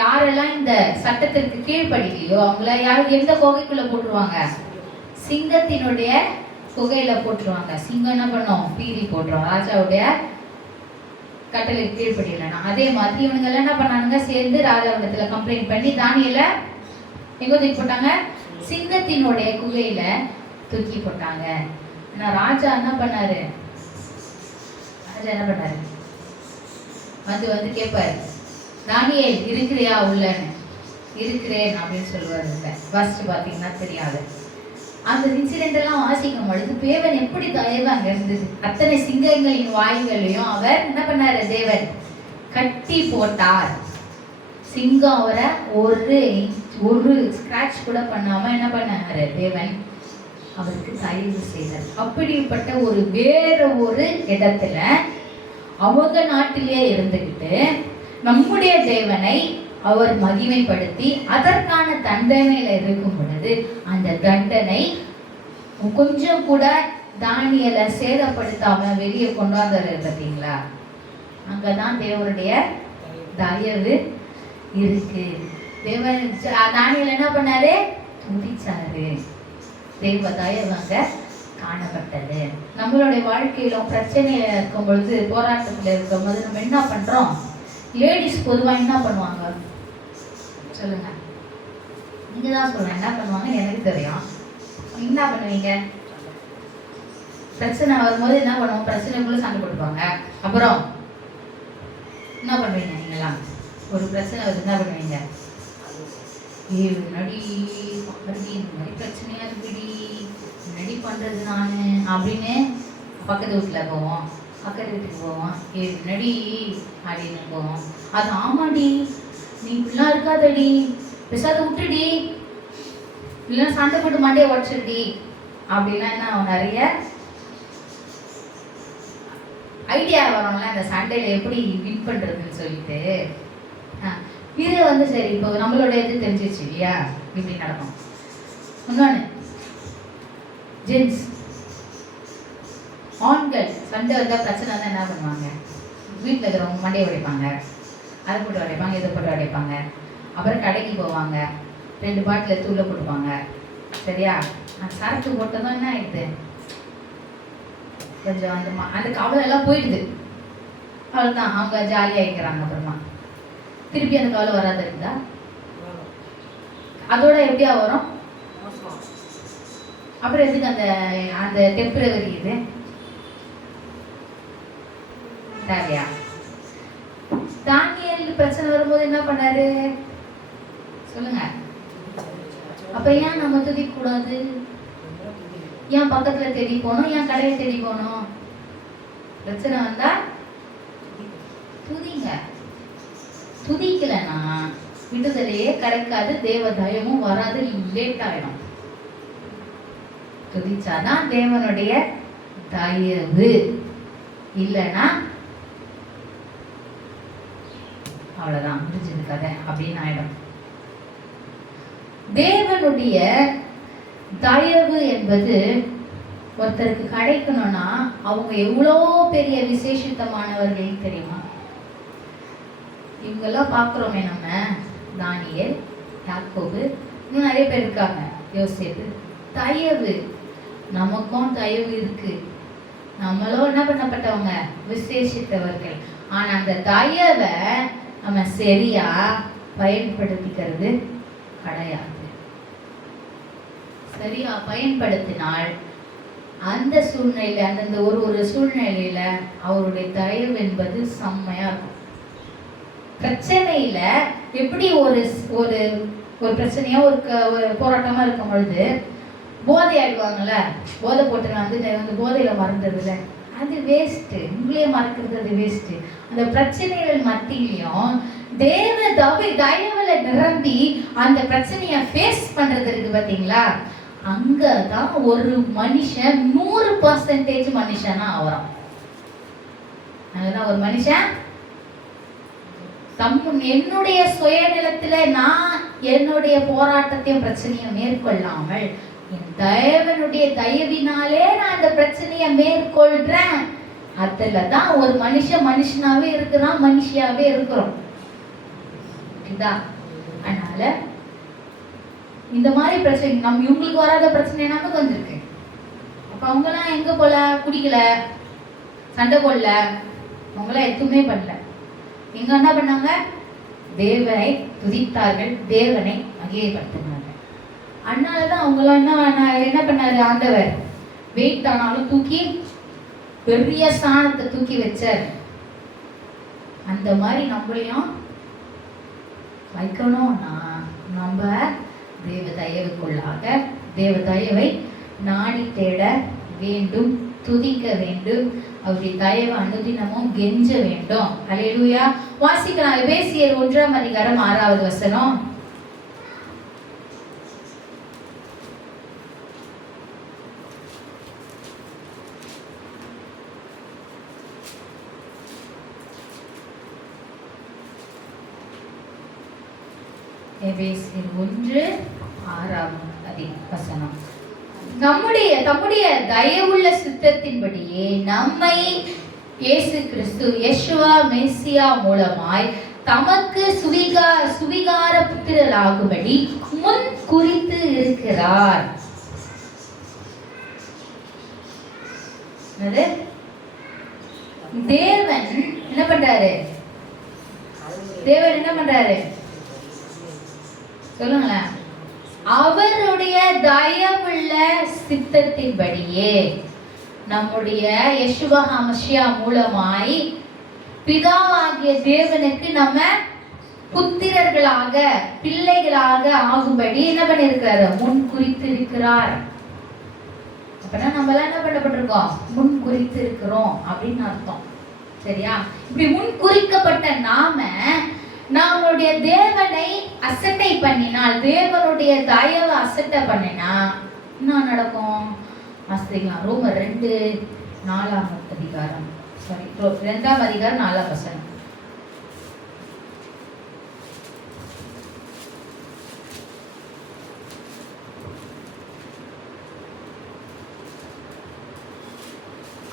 யாரெல்லாம் இந்த சட்டத்திற்கு கீழ்ப்படிக்கலையோ அவங்கள யாரும் எந்த குகைக்குள்ள போட்டுருவாங்க? சிங்கத்தினுடைய குகையில போட்டுருவாங்க. சிங்கம் என்ன பண்ணும்? பீறி போட்டுரும். ராஜாவுடைய கட்டளை கீழ்ப்படியலன்னா அதே மாதிரி இவனுங்க எல்லாம் என்ன பண்ணானுங்க? சேர்ந்து ராஜாவிடத்துல கம்ப்ளைண்ட் பண்ணி தானியேலை எங்க தூக்கி போட்டாங்க? சிங்கத்தினுடைய குகையில தூக்கி போட்டாங்க. ஆனா ராஜா என்ன பண்ணாரு? வந்து கேட்பாரு, தானியேல் இருக்கிறியா உள்ளன்னு. இருக்கிறேன் அப்படின்னு சொல்லுவாரு. இல்லை ஃபர்ஸ்ட் பார்த்தீங்கன்னா தெரியாது. அந்த இன்சிடென்ட் எல்லாம் வாசிக்கும் பொழுது தேவன் எப்படி தயவு அங்க இருந்தது. அத்தனை சிங்கங்களின் வாய்களையும் அவர் என்ன பண்ணாரு, தேவன் கட்டி போட்டார். சிங்கம் அவரை ஒரு ஸ்கிராட்ச் கூட பண்ணாம என்ன பண்ணாரு, தேவன் அவருக்கு தயவு செய்தார். அப்படிப்பட்ட வேற ஒரு இடத்துல அவங்க நாட்டிலே இருந்துகிட்டு நம்முடைய தேவனை அவர் மகிமைப்படுத்தி அதற்கான தண்டனையில இருக்கும் பொழுது அந்த தண்டனை கொஞ்சம் கூட தானியலை சேதப்படுத்தாம வெளியே கொண்டாந்தாரு பார்த்தீங்களா. அங்கதான் தேவனுடைய தயவு இருக்கு. தேவன் தானியல் என்ன பண்ணாரு, துதிச்சாரு. தேவ தயவு அங்க காணப்பட்டது. நம்மளுடைய வாழ்க்கையிலும் பிரச்சனையில இருக்கும் பொழுது, போராட்டத்துல இருக்கும் போது நம்ம என்ன பண்றோம்? லேடிஸ் பொதுவாக என்ன பண்ணுவாங்க சொல்லுங்க, நீங்க தான் சொல்லுங்க என்ன பண்ணுவாங்க, எனக்கு தெரியும். என்ன பண்ணுவீங்க? பிரச்சனை வரும்போது என்ன பண்ணுவோம், பிரச்சனைக்குள்ள சண்டை போட்டுப்பாங்க. அப்புறம் என்ன பண்ணுவீங்க நீங்களாம்? ஒரு பிரச்சனை வருது என்ன பண்ணுவீங்க? நடி பக்கத்து இந்த மாதிரி பிரச்சனையா இருக்குடி, நடி பண்றது நானு அப்படின்னு பக்கத்து வீட்டில் போவோம், பக்கத்து வீட்டுக்கு போவோம், நடி அப்படின்னு போவோம். அது ஆமாடி, நீ இப்படிலாம் இருக்காதடி, பெசாத விட்டுடி, இல்லைன்னா சண்டை போட்டு மண்டையை உடச்சிடி அப்படிலாம் என்ன நிறைய ஐடியா வரும்ல அந்த சண்டையில எப்படி வின் பண்றதுன்னு சொல்லிட்டு. இது சரி, இப்போ நம்மளோட இது தெரிஞ்சிச்சு இல்லையா, இப்படி நடக்கும். இன்னொன்று, ஜென்ஸ் ஆண்கள் சண்டை வந்தால் பிரச்சனை தான் என்ன பண்ணுவாங்க, வீட்டில் இருக்கிறவங்க மண்டையை உடைப்பாங்க, அதை போட்டு உடைப்பாங்க, இதை போட்டு உடைப்பாங்க. அப்புறம் கடைக்கு போவாங்க, 2 பாட்டில் தூளை போட்டுப்பாங்க. சரியா? சரக்கு போட்டதும் என்ன ஆயிடுது, கொஞ்சம் அந்த கவலை எல்லாம் போயிடுது. அவ்வளோதான், அவங்க ஜாலியாக இருக்கிறாங்க. அப்புறமா திருப்பி அந்த கவலை வராது இருந்தா அதோட எப்படியா வரும்? அப்புறம் எதுக்கு அந்த டெம்பரவரி இது தேவையா? தானியேல் பிரச்சனை வரும்போது என்ன பண்ணாரு சொல்லுங்க. அப்ப ஏன் நம்ம துதிக்க கூடாது? ஏன் பக்கத்துல தேடி போகணும்? ஏன் கடையை தேடி போகணும்? பிரச்சனை வந்தா துதிங்க. துதிக்கலன்னா விடுதலையே கிடைக்காது, தேவ தயமும் வராது, லேட் ஆயிடும். துதிச்சாதான் தேவனுடைய தயவு, இல்லைன்னா அவ்வளவுதான், முடிஞ்சது கதை அப்படின்னு ஆயிடும். தேவனுடைய தயவு என்பது ஒருத்தருக்கு கிடைக்கணும்னா அவங்க எவ்வளோ பெரிய விசேஷித்தமானவர்கள் தெரியுமா? இவங்கெல்லாம் பார்க்குறோமே நம்ம, தானியேல், யாக்கோபு, இன்னும் நிறைய பேர் இருக்காங்க, யோசேப்பு. தயவு, நமக்கும் தயவு இருக்கு. நம்மளும் என்ன பண்ணப்பட்டவங்க, விசேஷித்தவர்கள். ஆனா அந்த தயவை நம்ம சரியா பயன்படுத்திக்கிறது கிடையாது. சரியா பயன்படுத்தினால் அந்த சூழ்நிலையில, அந்தந்த ஒரு சூழ்நிலையில அவருடைய தயவு என்பது செம்மையா இருக்கும். பிரச்சனையில எப்படி ஒரு ஒரு ஒரு பிரச்சனையா ஒரு போராட்டமா இருக்கும் பொழுது போதை ஆயிடுவாங்கல்ல, போதை போட்டு வந்து போதையில மறந்துடுதுல, அது வேஸ்ட். உங்களே மறக்கிறது அது வேஸ்ட். அந்த பிரச்சனைகள் மத்தியிலையும் தேவ தயவுல நிரம்பி அந்த பிரச்சனைய ஃபேஸ் பண்றது இருக்கு பாத்தீங்களா, அங்கதான் ஒரு மனுஷன் 100% மனுஷனா ஆகிறான். அங்கதான் ஒரு மனுஷன் என்னுடைய சுயநிலத்துல நான் என்னுடைய போராட்டத்தையும் பிரச்சனையும் மேற்கொள்ளாமல் என் தேவனுடைய தயவினாலே நான் இந்த பிரச்சனையை மேற்கொள்றேன். அதுலதான் ஒரு மனுஷனாவே இருக்கிறான், மனுஷியாவே இருக்கிறோம். அதனால இந்த மாதிரி பிரச்சனை நம்ம இவங்களுக்கு வராத பிரச்சனை நமக்கு வந்திருக்கு. அப்ப அவங்கெல்லாம் எங்க போல, குடிக்கல, சண்டை போடல, அவங்களாம் எதுவுமே பண்ணல. எங்க என்ன பண்ணாங்க, தேவனை துதித்தார்கள், தேவனை மகிமைப்படுத்தினாங்க. அதனாலதான் அவங்களாம் என்ன பண்ணாரு, ஆண்டவர் வெயிட் ஆனாலும் தூக்கி பெரிய ஸ்தானத்தை தூக்கி வச்சார். அந்த மாதிரி நம்மளையும் வைக்கணும்னா நம்ம தேவ தயவுக்குள்ளாக தேவ தயவை நாடி தேட வேண்டும், துதிக்க வேண்டும், அவருடைய தயவு அனுதினமும் கெஞ்ச வேண்டும். அல்லேலூயா. வாசிக்கலாம். எபேசியர் 1:6. எபேசியர் 1:6. தம்முடைய தயவுள்ள சித்தத்தின்படியே நம்மை இயேசு கிறிஸ்து யெஷுவா மெசியா மூலமாய் தமக்கு சுவிகார புத்திரராகும்படி முன் குறித்து இருக்கிறார். தேவன் என்ன பண்றாரு? தேவன் என்ன பண்றாரு சொல்லுங்களேன். அவருடைய தயவுள்ள சித்தத்தின்படியே நம்முடைய யெஷுவா மசியா மூலமாய் பிதாவாகிய தேவனுக்கு நம்ம புத்திரர்களாக பிள்ளைகளாக ஆகும்படி என்ன பண்ணிருக்கிறாரு? முன் குறித்திருக்கிறார். அப்பனா நம்ம எல்லாம் என்ன பண்ணப்பட்டிருக்கோம்? முன் குறித்து இருக்கிறோம் அப்படின்னு அர்த்தம். சரியா? இப்படி முன் குறிக்கப்பட்ட நாம நம்மளுடைய தேவனை அசட்டை பண்ணினால், தேவனுடைய தயவை அசட்டை பண்ணினா என்ன நடக்கும்? வாசிக்கலாம். ரோமர் 2:4. 2:4.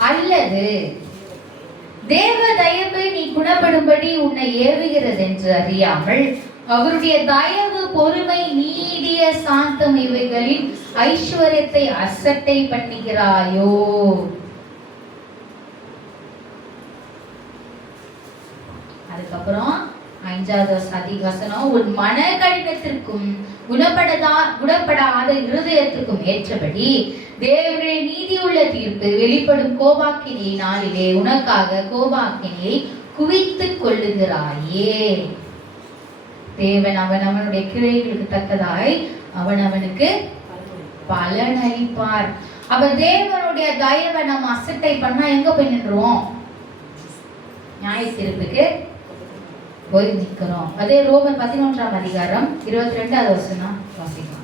அல்லது தேவ தயவு நீ குணப்படும்படி உன்னை ஏவுகிறது என்று அறியாமல் அவருடைய தயவு, பொறுமை, நீடிய சாந்தம் இவைகளின் ஐஸ்வர்யத்தை அசட்டை பண்ணுகிறாயோ? அதுக்கப்புறம் 5:10. உன் மன கடினத்திற்கும் குணப்படாத இருதயத்துக்கும் ஏற்றபடி தேவனுடைய நீதியுள்ள தீர்ப்பு வெளிப்படும் கோபாக்கினை நாளிலே உனக்காக கோபாக்கினை குவித்துக் கொள்ளுகிறாயே. தேவன் அவனுடைய கிளைகளுக்கு தக்கதாய் அவனுக்கு பலன் அளிப்பார். அப்ப தேவனுடைய தயவை நம்ம அசட்டை பண்ணா எங்க போய் நின்றுவோம்? நியாய தீர்ப்புக்கு போய் நிற்கிறோம். அதே ரோமர் 11:22 வாசிக்கலாம்.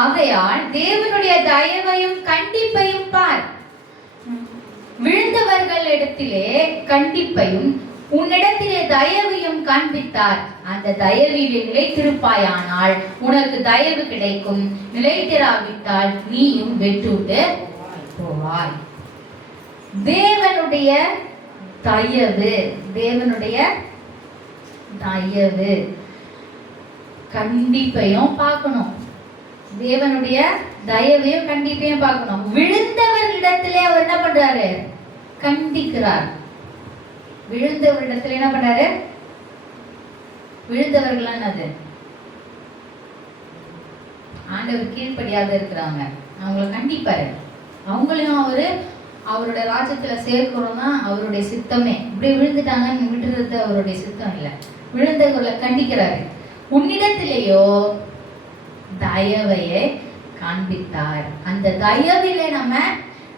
ஆகையால் தேவனுடைய தயவையும் கண்டிப்பையும் பார். விழுந்தவர்களிடத்திலே கண்டிப்பையும் உன்னிடத்திலே தயவையும் காண்பித்தார். அந்த தயவிலே நிலைத்திருப்பாயானால் உனக்கு தயவு கிடைக்கும், நிலைத்திராவிட்டால் நீயும் வெட்டுண்டு போவாய். தேவனுடைய தயவு கண்டிப்பையும் பார்க்கணும். தேவனுடைய தயவையும் கண்டிப்பையும் பார்க்கணும். விழுந்தவர்களிடத்திலே அவர் என்ன பண்றாரு? கண்டிக்கிறார். விழுந்தவரிடத்துல என்ன பண்றாரு? விழுந்தவர்கள் என்னது? ஆண்டவர் கீழ்ப்படியாத இருக்கிறாங்க, அவங்களை கண்டிப்பாரு. அவங்களையும் அவருடைய ராஜ்யத்துல சேர்க்கணும் தான் அவருடைய சித்தமே. இப்படி விழுந்துட்டாங்கன்னு விட்டுறது அவருடைய சித்தம் இல்லை. விழுந்தவர்களை கண்டிக்கிறாரு. உன்னிடத்திலேயோ தயவையே காண்பித்தார். அந்த தயவிலே நம்ம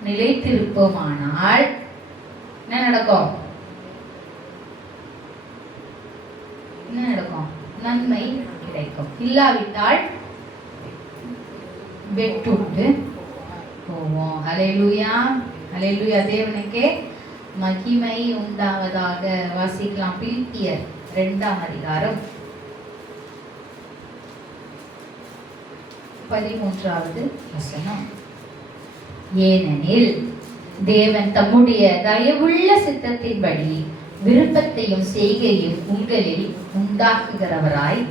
நிலைத்திருப்போமானால் என்ன நடக்கும்? நன்மை கிடைக்கும். இல்லாவிட்டால் வெட்டுண்டு போவோம். ஹல்லேலூயா, ஹல்லேலூயா. தேவனுக்கே மகிமை உண்டாவதாக. வாசிக்கலாம். பிலிப்பியர் 2:13. ஏனெனில் தேவன் தம்முடைய தயவுள்ள சித்தத்தின்படி விருப்பத்தையும் செய்கையும் உங்களில் உண்டாக்குகிறவராய்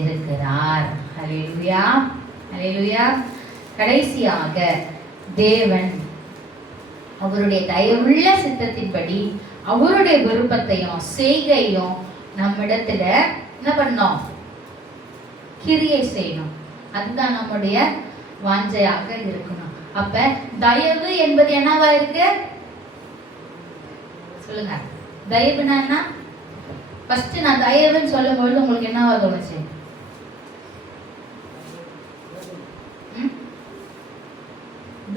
இருக்கிறார். ஹல்லேலூயா, ஹல்லேலூயா. கடைசியாக தேவன் அவருடைய தயவுள்ள சித்தத்தின்படி அவருடைய விருப்பத்தையும் செய்கையும் நம்மிடத்துல என்ன பண்ணோம்? கிரியை செய்யணும். அதுதான் நம்முடைய வாஞ்சையாக இருக்கணும். அப்ப தயவு என்பது என்னவா இருக்கு சொல்லுங்க. தயவுனா என்ன? ஃபர்ஸ்ட் நான் தயவுன்னு சொல்லும் பொழுது உங்களுக்கு என்னவா தோணுச்சு?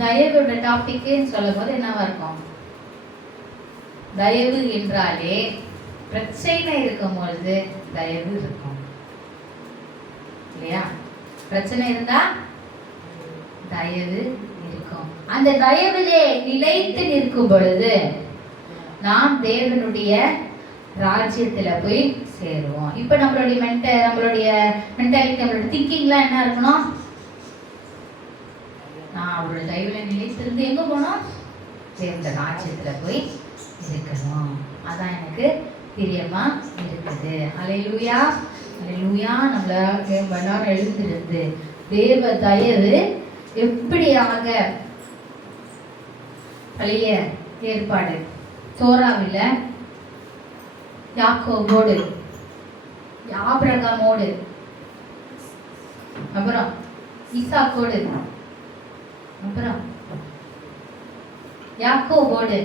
தயவோட டாபிக்னு சொல்லும் போது என்னவா இருக்கும்? தயவு என்றாலே பிரச்சனை இருக்கும் பொழுது தயவு இருக்கும் இல்லையா? பிரச்சனை இருந்தா தயவு இருக்கும். அந்த தயவிலே நிலைத்து நிற்கும் பொழுது நாம் தேவனுடைய ராஜ்யத்துல போய் சேருவோம். இப்ப நம்மளுடைய மென்டாலிட்டி, நம்மளுடைய திங்கிங்லாம் என்ன இருக்கணும்? நான் அவரோட தயவுல நிலைத்திருந்து எங்க போனோம்? தேவனுடைய ராஜ்யத்துல போய் இருக்கணும். அதான் எனக்கு பிரியமா இருக்குது. அல்லேலூயா, அல்லேலூயா. நம்மளால எழுந்திருந்து தேவ தயவு எப்படியாக பழைய ஏற்பாடு தோராவில யாக்கோபோடு, ஆபிரகாமோடு, அப்புறம் ஈசாக்கோடு, அப்புறம் யாக்கோபோடு,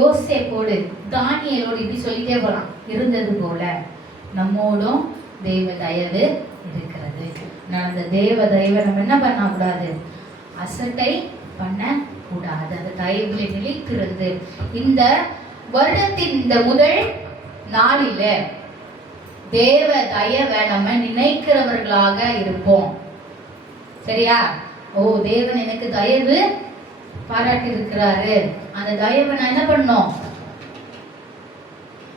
யோசேப்போடு, தானியேலோடு, இப்படி சொல்லிட்டே போலாம். இருந்தது போல நம்மோடும் தேவ தயவு இருக்கிறது. அந்த தேவ தயவை நம்ம என்ன பண்ண கூடாது? அசட்டை பண்ண கூடாது. அந்த தயவுல நிலைத்திருந்து இந்த வருடத்தின் இந்த முதல் நாளில தேவ தயவை நம்ம நினைக்கிறவர்களாக இருப்போம். சரியா? ஓ, தேவன் எனக்கு தயவு பாராட்டி இருக்கிறாரு. அந்த தயவை நான் என்ன பண்ணணும்?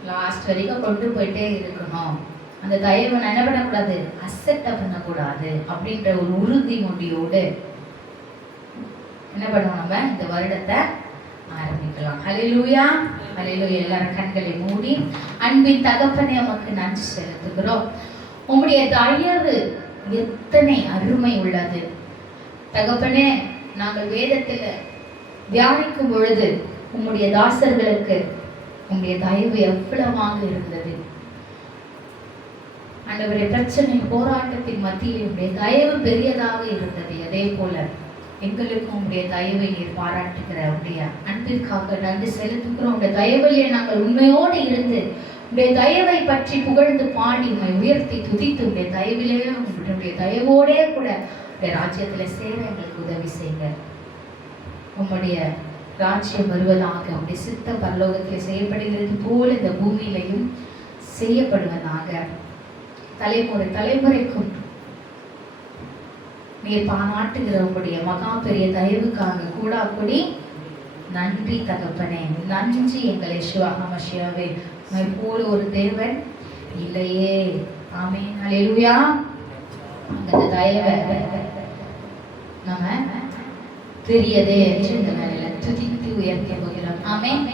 லாஸ்ட் வரைக்கும் கொண்டு போயிட்டே இருக்கணும். அந்த தயவை நான் என்ன பண்ணக்கூடாது? அசட்டை பண்ணக்கூடாது அப்படின்ற ஒரு உறுதிமொழியோடு என்ன பண்ணுவோம்? நம்ம இந்த வருடத்தை ஆரம்பிக்கலாம். ஹல்லேலூயா, ஹல்லேலூயா. எல்லாரும் கண்களை மூடி அன்பின் தகப்பனே உமக்கு நன்றி செலுத்துகிறோம். உம்முடைய தயவு எத்தனை அருமை உள்ளது தகப்பனே. நாங்கள் வேதத்தில் தியானிக்கும் பொழுது உம்முடைய தாசர்களுக்கு உம்முடைய தயவு எவ்வளவாக இருந்தது. ஆண்டவரே, பிரச்சனை போராட்டத்தின் மத்தியில் உம்முடைய தயவு பெரியதாக இருந்தது. அதே போல எங்களுக்கும் உங்களுடைய தயவை நீர் பாராட்டுகிற உடைய அன்பிற்காக நன்றி செலுத்துகிறோம். உடைய தயவிலே நாங்கள் உண்மையோடு இருந்து உடைய தயவை பற்றி புகழ்ந்து பாடி உண்மை உயர்த்தி துதித்து உடைய தயவிலே உங்களுடைய தயவோடே கூட உடைய ராஜ்யத்துல சேர எங்களுக்கு உதவி செய்யுங்க. உம்முடைய ராஜ்யம் வருவதாக உடைய சித்தம் பரலோகத்தில் செய்யப்படுகிறது போல இந்த பூமியிலையும் செய்யப்படுவதாக. தலைமுறைக்கும் நீர் பாராட்டுகிற உங்களுடைய மகா பெரிய தயவுக்காக கூடாக்குடி நன்றி தகப்பனே. நன்றி எங்களை சிவாகமஷியாவே. போல ஒரு தேவன் இல்லையே. ஆமென், அல்லேலூயா. அந்த தயவை நம்ம பெரியதே என்று இந்த வேலையில துதித்து உயர்த்த போகிறோம். ஆமென்.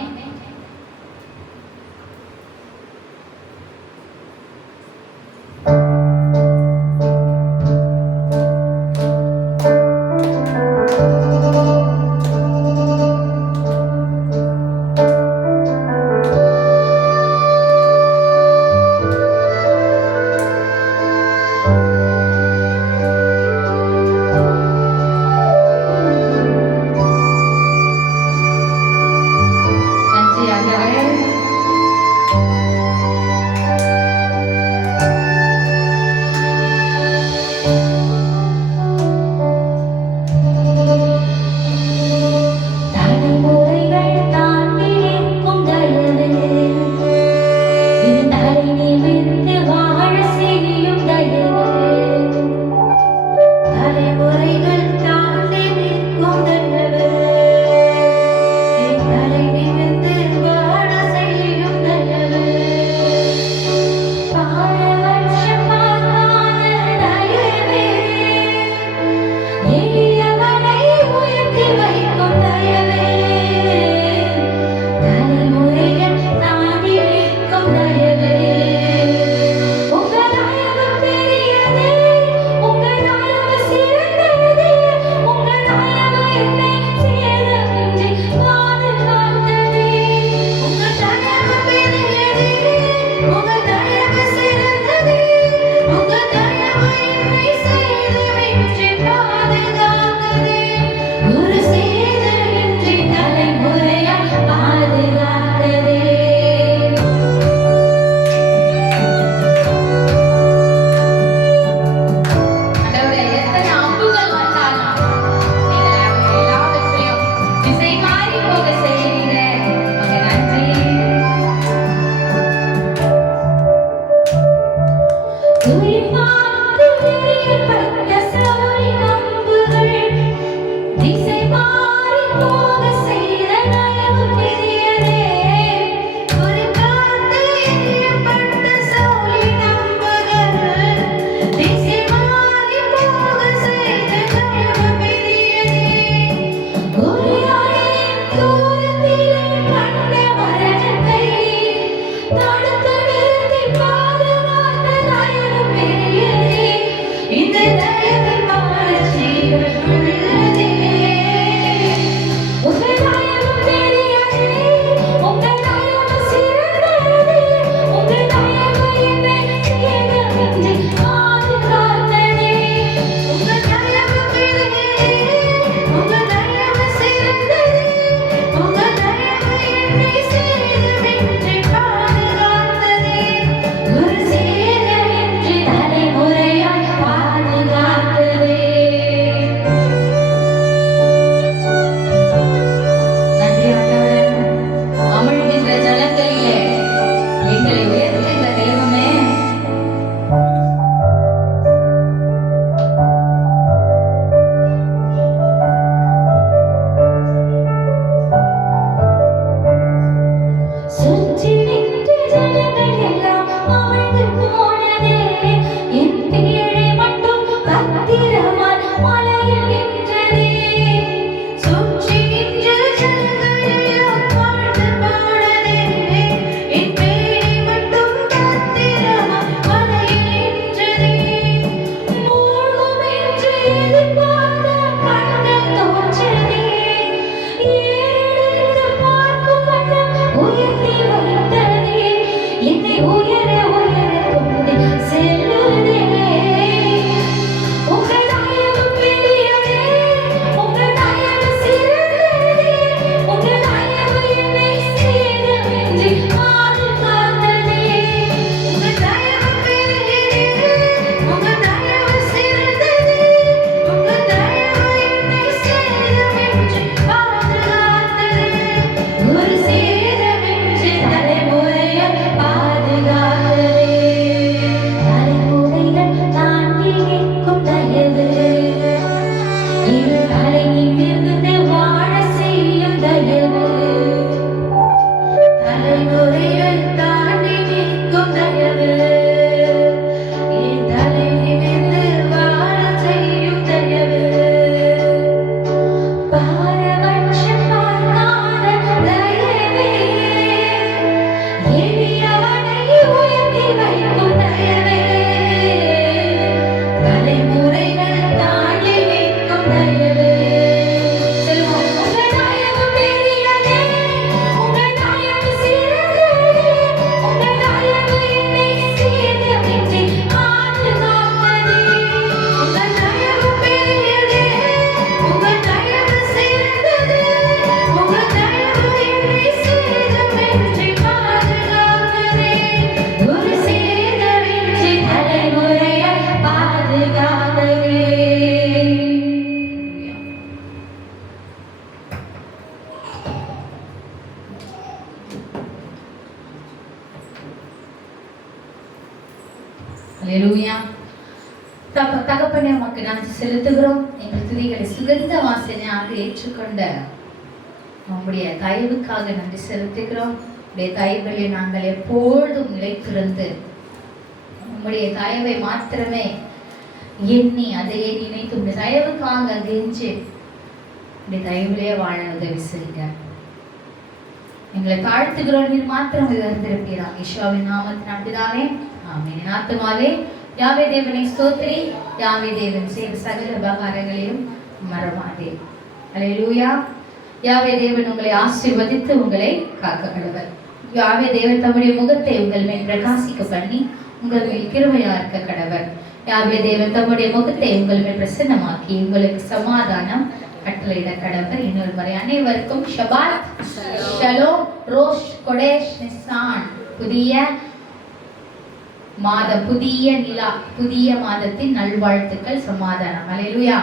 நிமிர்ந்து வாழ செய்யும் தயவு, தலைமுறைகள் தாண்டி நிற்கும் தயவு, என் தலை நிமிர்ந்து வாழ செய்யும் தயவு, பாரபட்சம் பார்க்காத தயவே, எளியவனை உயர்த்தி வைக்கும் தயவே, தலைமுறைகள் தாண்டி நிற்கும் தயவே. சொல்லுவோம். உங்க தயவு பெரியதே, உங்க தயவு சிறந்ததே, உங்க தயவு என்னை சேதமின்றி பாதுகாத்ததே. உங்க தயவு பெரியதே, உங்க தயவு சிறந்ததே, உங்க தயவு என்னை சேதமின்றி பாதுகாத்ததே. ஒரு சேதமின்றி தலைமுறையாய் பாதுகாத்ததே. அல்லேலூயா. தகப்பனே உமக்கு நன்றி செலுத்துகிறோம். எங்கள் துதிகளை சுகந்த வாசனையாக ஏற்றுக்கொண்ட உம்முடைய தயவுக்காக நன்றி செலுத்துகிறோம். உடைய தயவுகளில் நாங்கள் எப்பொழுதும் நிலைத்திருந்து உம்முடைய தயவை மாத்திரமே எண்ணி அதையே நினைத்து உடைய தயவுக்காக கெஞ்சி உடைய தயவிலே வாழ உதவி செய்யுங்க. எங்களை தாழ்த்துகிறோம். நீர் மாத்திரம் உயர்ந்திருப்பீரா. யெகோவாவின் நாமத்தில் நம்பிதானே. ஆமென். என் ஆத்துமாவே யாவே தேவனை ஸ்தோத்திரி, யாவே தேவன் செய்த சகல உபகாரங்களையும் மறவாதே. அல்லேலூயா. யாவே தேவன் உங்களை ஆசீர்வதித்து உங்களை காக்க கடவர். யாவே தேவன் தம்முடைய முகத்தை உங்கள் மேல் பிரகாசிக்க பண்ணி உங்கள் மேல் கிருபையா இருக்க கடவர். யாவே தேவன் தம்முடைய முகத்தை உங்கள் மேல் பிரசன்னமாக்கி உங்களுக்கு சமாதானம் கட்டளையிட கடவர். இன்னொரு முறை அனைவருக்கும் ஷபாத் ஷலோம், ரோஷ் கொடேஷ் நிசான். புதிய மாதம், புதிய நிலா, புதிய மாதத்தின் நல்வாழ்த்துக்கள், சமாதானம். அல்லேலூயா.